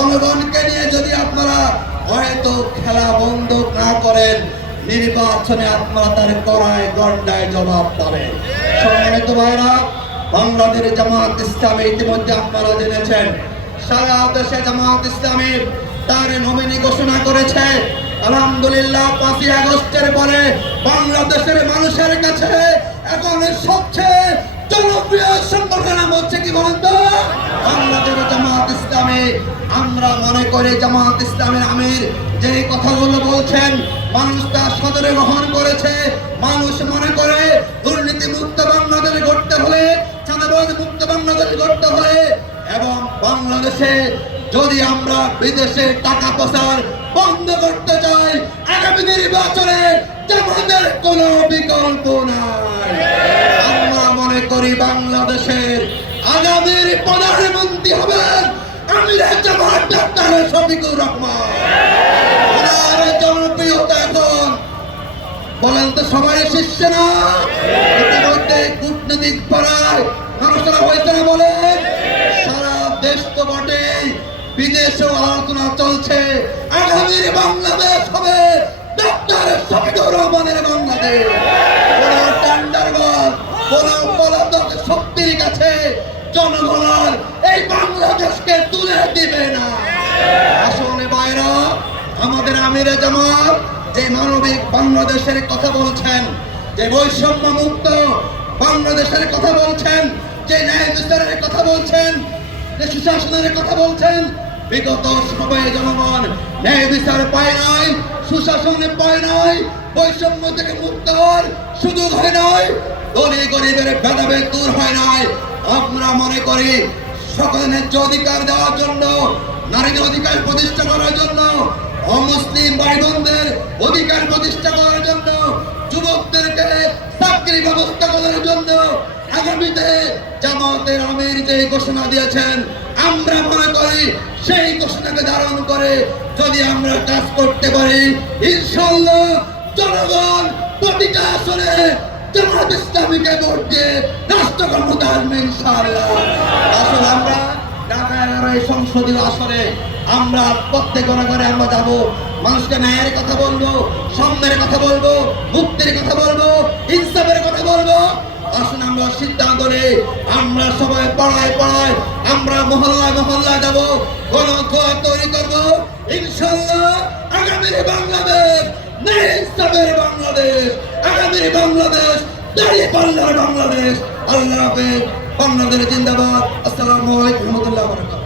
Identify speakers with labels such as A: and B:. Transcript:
A: জনগণকে নিয়ে যদি আপনারা হয়তো খেলা বন্ধ না করেন, নির্বাচনে আপনারা তার কড়ায় গন্ডায় জবাব পাবেন। সম্মানিত ভাইরা, বাংলাদেশ জামাত ইসলামী ইতিমধ্যে আপনারা জেনেছেন, সারা দেশে জামাত ইসলামী তার নমিনি ঘোষণা করেছে। আলহামদুলিল্লাহ, পাঁচই আগস্টের পরে বাংলাদেশের মানুষের কাছে এখন সবচেয়ে আমরা মনে করি জামাত ইসলামের আমির, যে কথাগুলো বলছেন, মানুষ তা সদরে গ্রহণ করেছে। মানুষ মনে করে দুর্নীতি মুক্ত বাংলাদেশ গড়তে হলে, চাঁদাবাজ মুক্ত বাংলাদেশ গড়তে হলে, এবং বাংলাদেশে যদি আমরা বিদেশে টাকা প্রচার বন্ধ করতে চাই, আগামী নির্বাচনে জামাতের কোনো বিকল্প নাই। আমরা মনে করি বাংলাদেশের আগামীর প্রধানমন্ত্রী তো সবাই শিখছে না। ইতিমধ্যে কূটনীতিক পাড়ায় আলোচনা হয়েছে না বলেন সারা দেশ তো বটে, বিদেশেও আলোচনা চলছে। আগামীর বাংলাদেশ হবে শক্তির কাছে এই বাংলাদেশকে তুলে না। আসলে আমাদের আমিরে জামাত যে মানবিক বাংলাদেশের কথা বলছেন, যে বৈষম্য মুক্ত বাংলাদেশের কথা বলছেন, যে ন্যায় বিচারের কথা বলছেন, যে সুশাসনের কথা বলছেন, বিগত সবাই জনগণ ন্যায় বিচার পায় নাই, সুশাসন পায় নাই, বৈষম্য থেকে মুক্ত হওয়ার সুযোগ হয় নাই গরিব গরিবের ভেদাভেদ দূর হয় নাই। আমরা মনে করি সকলের ন্যায্য অধিকার দেওয়ার জন্য, নারীদের অধিকার প্রতিষ্ঠা করার জন্য অমুসলিম বোনদের অধিকার প্রতিষ্ঠা করার জন্য যুবকদেরকে চাকরি ব্যবস্থা করার জন্য আগামীতে জামাতের আমির যে ঘোষণা দিয়েছেন, আমরা মনে করি সেই ঘোষণাকে ধারণ করে যদি আমরা কাজ করতে পারি ইনশাল্লাহ জনগণ প্রতিটা আসনে জামাত ইসলামীকে ভোট দিয়ে রাষ্ট্র ক্ষমতা আসবে ইনশাআল্লাহ। আসলে আমরা ঢাকা এগারো সংসদীয় আসনে আমরা প্রত্যেক ঘরে আমরা যাব। মানুষকে ন্যায়ের কথা বলব, সাম্যের কথা বলব, মুক্তির কথা বলব, ইনসাফের কথা বলব। আসুন আমরা সিদ্ধান্ত নেই। আমরা সবাই পাড়ায় পাড়ায়, আমরা মহল্লায় মহল্লায় যাব গণঘর তৈরি করব। ইনশাল্লাহ আগামীর বাংলাদেশ ন্যায় ইনসাফের বাংলাদেশ, আগামীর বাংলাদেশ দাঁড়িয়ে পাল্লার বাংলাদেশ। আল্লাহ হাফেজ, বাংলাদেশ জিন্দাবাদ। আসসালামু আলাইকুম রহমতুল্লাহ